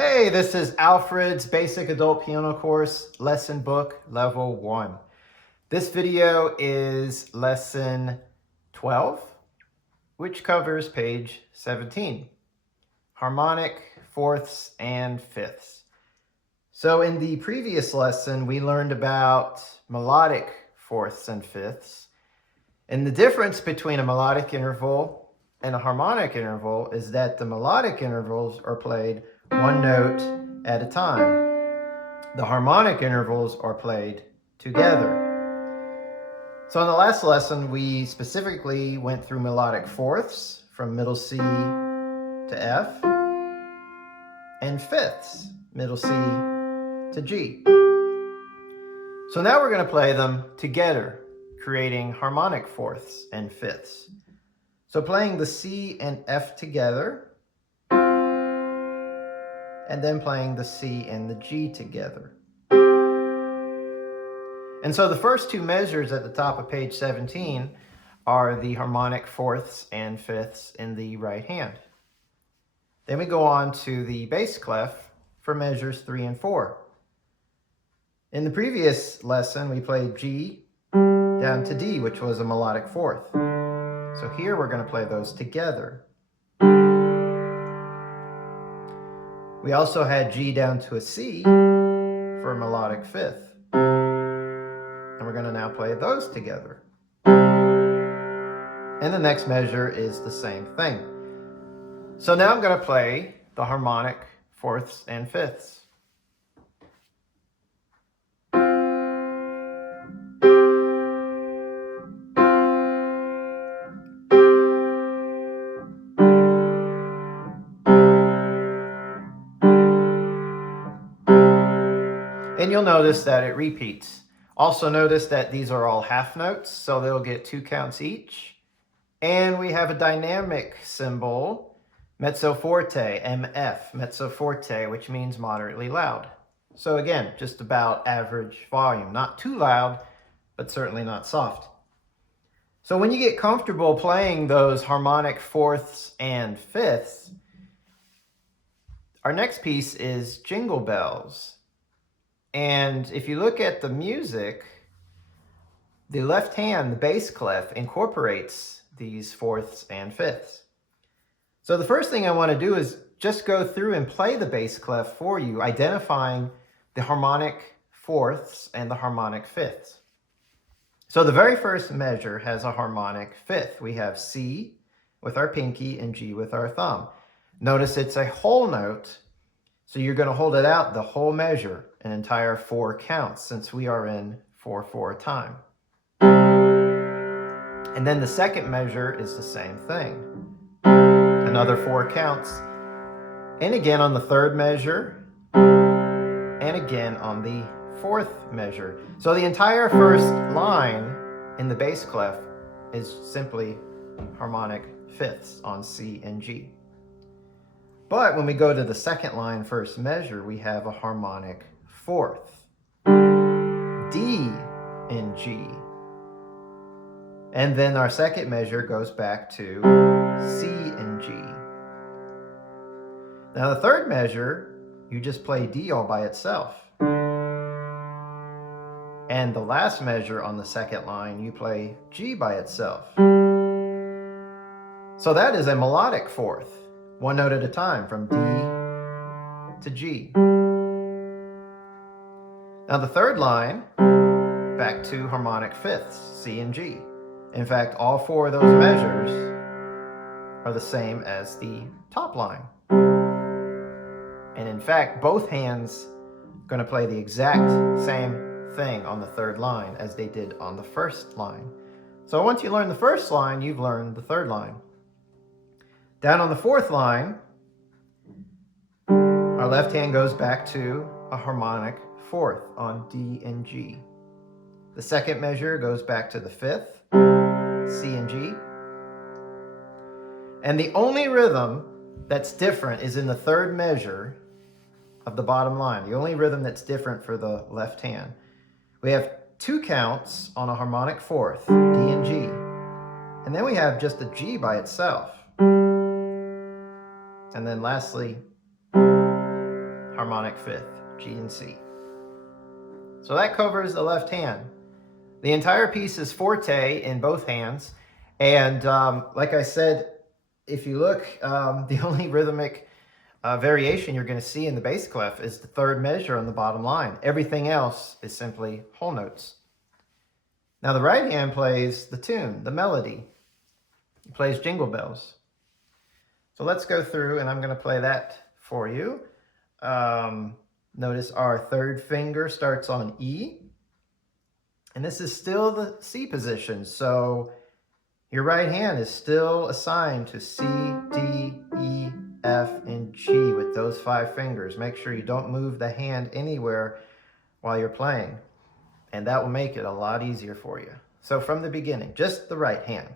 Hey, this is Alfred's Basic Adult Piano Course, Lesson Book, Level 1. This video is Lesson 12, which covers page 17, Harmonic, Fourths, and Fifths. So in the previous lesson, we learned about melodic fourths and fifths. And the difference between a melodic interval and a harmonic interval is that the melodic intervals are played one note at a time. The harmonic intervals are played together. So in the last lesson, we specifically went through melodic fourths from middle C to F, and fifths, middle C to G. So now we're going to play them together, creating harmonic fourths and fifths. So playing the C and F together, and then playing the C and the G together. And so the first two measures at the top of page 17 are the harmonic fourths and fifths in the right hand. Then we go on to the bass clef for measures 3 and 4. In the previous lesson, we played G down to D, which was a melodic fourth. So here we're going to play those together. We also had G down to a C for a melodic fifth. And we're going to now play those together. And the next measure is the same thing. So now I'm going to play the harmonic fourths and fifths. And you'll notice that it repeats. Also notice that these are all half notes, so they'll get 2 counts each. And we have a dynamic symbol, mezzo forte, MF, mezzo forte, which means moderately loud. So again, just about average volume. Not too loud, but certainly not soft. So when you get comfortable playing those harmonic fourths and fifths, our next piece is Jingle Bells. And if you look at the music, the left hand, the bass clef, incorporates these fourths and fifths. So the first thing I want to do is just go through and play the bass clef for you, identifying the harmonic fourths and the harmonic fifths. So the very first measure has a harmonic fifth. We have C with our pinky and G with our thumb. Notice it's a whole note, so you're going to hold it out the whole measure, an entire 4 counts, since we are in 4/4 time. And then the second measure is the same thing. Another 4 counts. And again on the third measure. And again on the fourth measure. So the entire first line in the bass clef is simply harmonic fifths on C and G. But when we go to the second line, first measure, we have a harmonic fourth, D and G. And then our second measure goes back to C and G. Now the third measure, you just play D all by itself. And the last measure on the second line, you play G by itself. So that is a melodic fourth, one note at a time, from D to G. Now the third line, back to harmonic fifths, C and G. In fact, all 4 of those measures are the same as the top line. And in fact, both hands are going to play the exact same thing on the third line as they did on the first line. So once you learn the first line, you've learned the third line. Down on the fourth line, our left hand goes back to a harmonic fourth on D and G. The second measure goes back to the fifth, C and G. And the only rhythm that's different is in the third measure of the bottom line. The only rhythm that's different for the left hand. We have 2 counts on a harmonic fourth, D and G. And then we have just a G by itself. And then lastly, harmonic fifth, G and C. So that covers the left hand. The entire piece is forte in both hands. And like I said, if you look, the only rhythmic variation you're going to see in the bass clef is the third measure on the bottom line. Everything else is simply whole notes. Now the right hand plays the tune, the melody. It plays Jingle Bells. So let's go through and I'm going to play that for you. Notice our third finger starts on E. And this is still the C position. So your right hand is still assigned to C, D, E, F, and G with those 5 fingers. Make sure you don't move the hand anywhere while you're playing. And that will make it a lot easier for you. So from the beginning, just the right hand.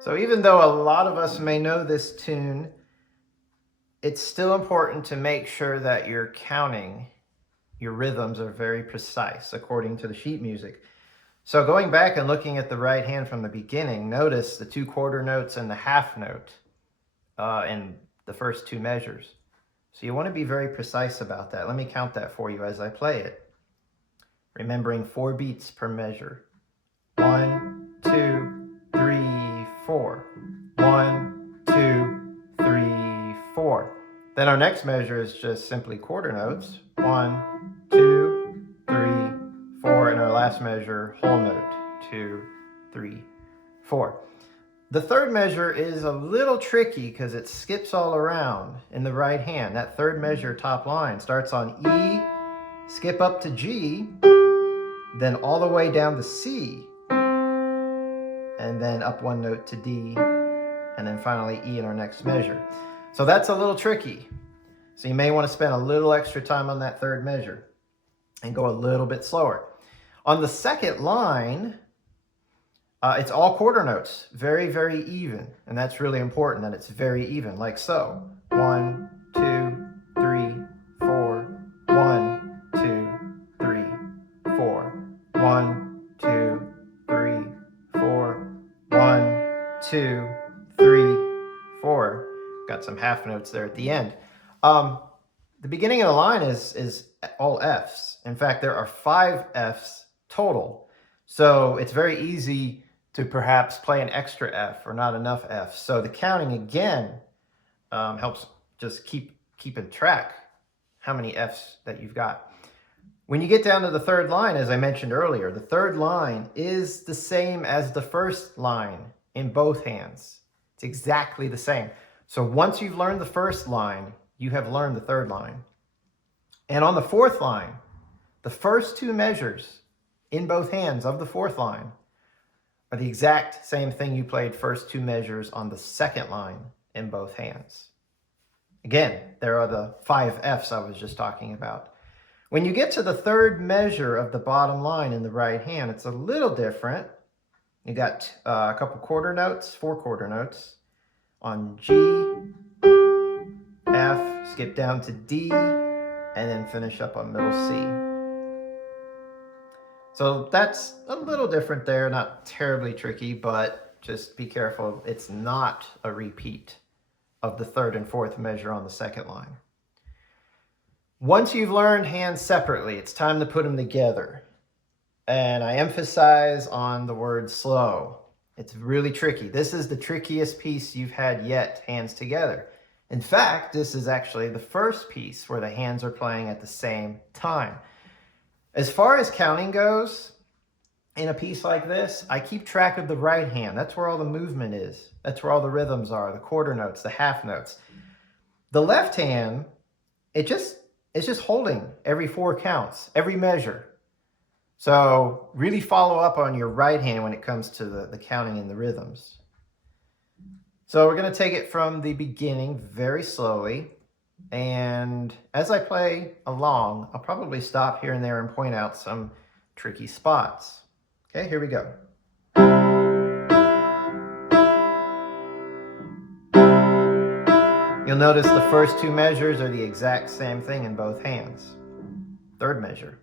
So even though a lot of us may know this tune, it's still important to make sure that you're counting. Your rhythms are very precise according to the sheet music. So going back and looking at the right hand from the beginning, notice the 2 quarter notes and the half note in the first 2 measures. So you want to be very precise about that. Let me count that for you as I play it. Remembering 4 beats per measure. 1, 2, 3, 4. 1, 2, 3, 4. Then our next measure is just simply quarter notes. 1, 2, 3, 4. And our last measure, whole note. 2, 3, 4. The third measure is a little tricky because it skips all around in the right hand. That third measure, top line, starts on E, skip up to G, then all the way down to C, and then up 1 note to D, and then finally E in our next measure. So that's a little tricky. So you may want to spend a little extra time on that third measure and go a little bit slower. On the second line, it's all quarter notes, very, very even. And that's really important that it's very even, like so. 1, 2, 3, 4, 1, 2, 3, 4, 1, 2, 3, 4, 1, 2, 3, 4. Got some half notes there at the end. The beginning of the line is all Fs. In fact, there are 5 Fs total. So it's very easy to perhaps play an extra F or not enough Fs. So the counting again helps just keeping track how many Fs that you've got. When you get down to the third line, as I mentioned earlier, the third line is the same as the first line in both hands. It's exactly the same. So once you've learned the first line, you have learned the third line. And on the fourth line, the first 2 measures in both hands of the fourth line are the exact same thing you played first 2 measures on the second line in both hands. Again, there are the 5 Fs I was just talking about. When you get to the third measure of the bottom line in the right hand, it's a little different. You got a couple quarter notes, 4 quarter notes on G, F, skip down to D, and then finish up on middle C. So that's a little different there, not terribly tricky, but just be careful. It's not a repeat of the third and fourth measure on the second line. Once you've learned hands separately, it's time to put them together. And I emphasize on the word slow. It's really tricky. This is the trickiest piece you've had yet, hands together. In fact, this is actually the first piece where the hands are playing at the same time. As far as counting goes, in a piece like this, I keep track of the right hand. That's where all the movement is. That's where all the rhythms are, the quarter notes, the half notes. The left hand, it's just holding every 4 counts, every measure. So really follow up on your right hand when it comes to the counting and the rhythms. So we're going to take it from the beginning very slowly. And as I play along, I'll probably stop here and there and point out some tricky spots. Okay, here we go. You'll notice the first 2 measures are the exact same thing in both hands. Third measure.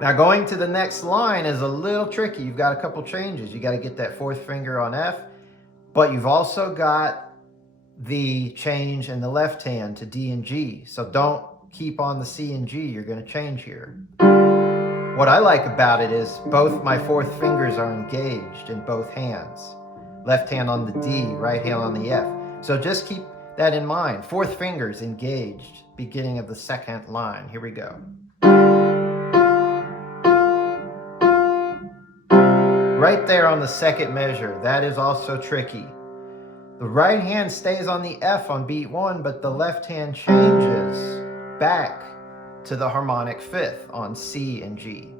Now going to the next line is a little tricky. You've got a couple changes. You got to get that 4th finger on F, but you've also got the change in the left hand to D and G. So don't keep on the C and G. You're going to change here. What I like about it is both my 4th fingers are engaged in both hands. Left hand on the D, right hand on the F. So just keep that in mind. 4th fingers engaged, beginning of the 2nd line. Here we go. Right there on the 2nd measure, that is also tricky. The right hand stays on the F on beat 1, but the left hand changes back to the harmonic 5th on C and G.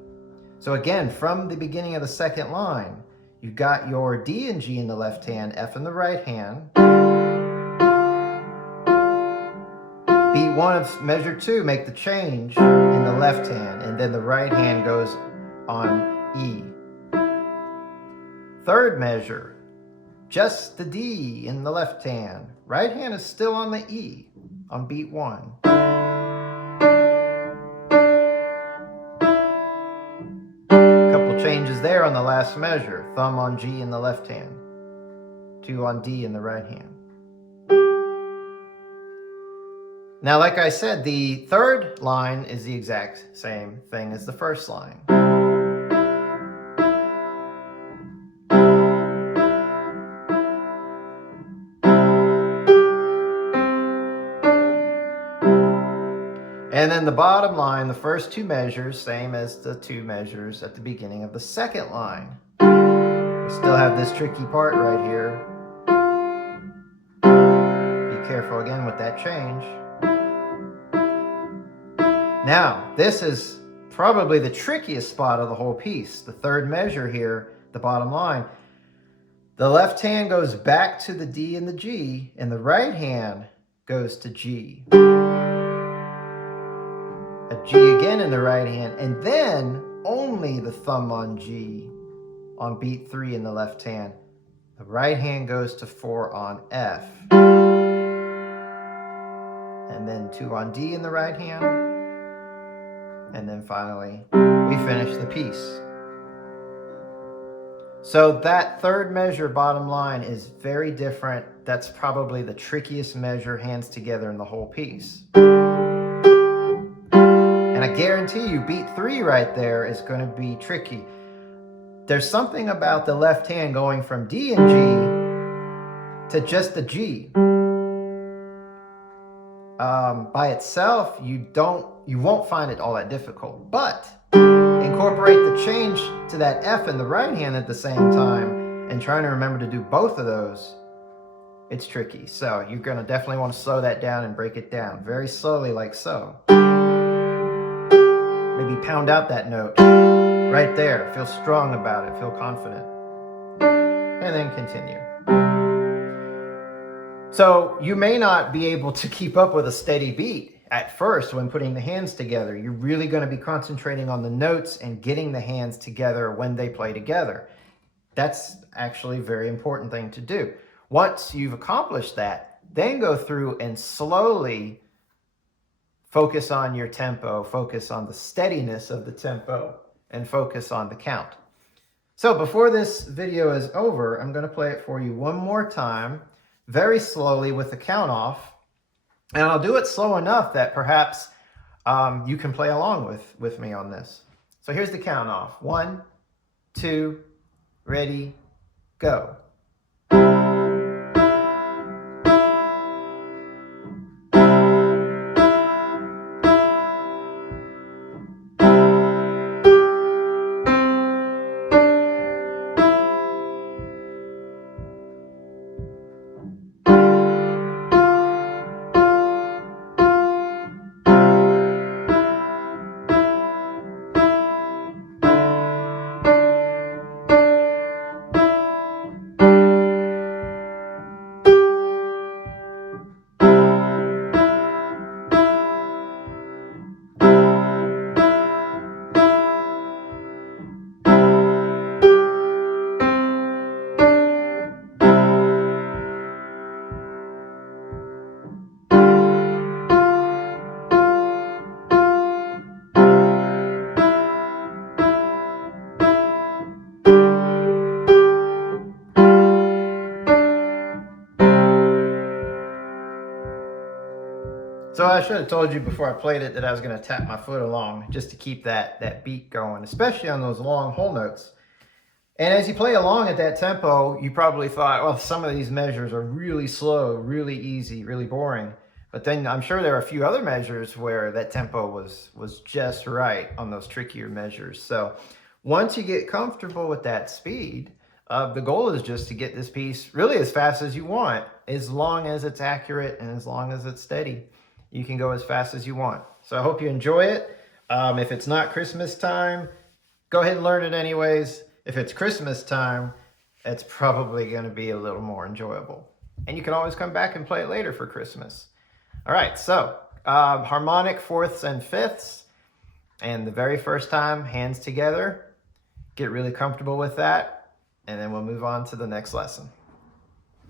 So again, from the beginning of the 2nd line, you've got your D and G in the left hand, F in the right hand. Beat 1 of measure 2, make the change in the left hand, and then the right hand goes on E. 3rd measure, just the D in the left hand. Right hand is still on the E on beat 1. Couple changes there on the last measure. Thumb on G in the left hand. 2 on D in the right hand. Now, like I said, the 3rd line is the exact same thing as the 1st line. And then the bottom line, the first 2 measures, same as the 2 measures at the beginning of the 2nd line. We still have this tricky part right here. Be careful again with that change. Now, this is probably the trickiest spot of the whole piece. The 3rd measure here, the bottom line. The left hand goes back to the D and the G, and the right hand goes to G. A G again in the right hand, and then only the thumb on G on beat 3 in the left hand. The right hand goes to 4 on F. And then 2 on D in the right hand. And then finally, we finish the piece. So that 3rd measure bottom line is very different. That's probably the trickiest measure hands together in the whole piece. And I guarantee you, beat 3 right there is going to be tricky. There's something about the left hand going from D and G to just the G. By itself, you won't find it all that difficult. But incorporate the change to that F in the right hand at the same time, and trying to remember to do both of those, it's tricky. So you're going to definitely want to slow that down and break it down very slowly, like so. Maybe pound out that note right there. Feel strong about it. Feel confident. And then continue. So you may not be able to keep up with a steady beat at first when putting the hands together. You're really going to be concentrating on the notes and getting the hands together when they play together. That's actually a very important thing to do. Once you've accomplished that, then go through and slowly focus on your tempo, focus on the steadiness of the tempo, and focus on the count. So before this video is over, I'm going to play it for you one more time, very slowly with the count off. And I'll do it slow enough that perhaps you can play along with me on this. So here's the count off. 1, 2, ready, go. I should have told you before I played it that I was going to tap my foot along just to keep that beat going, especially on those long whole notes. And as you play along at that tempo, you probably thought, well, some of these measures are really slow, really easy, really boring. But then I'm sure there are a few other measures where that tempo was just right on those trickier measures. So once you get comfortable with that speed, the goal is just to get this piece really as fast as you want, as long as it's accurate and as long as it's steady. You can go as fast as you want. So I hope you enjoy it. If it's not Christmas time, go ahead and learn it anyways. If it's Christmas time, it's probably going to be a little more enjoyable. And you can always come back and play it later for Christmas. All right, so harmonic fourths and fifths. And the very first time, hands together. Get really comfortable with that. And then we'll move on to the next lesson.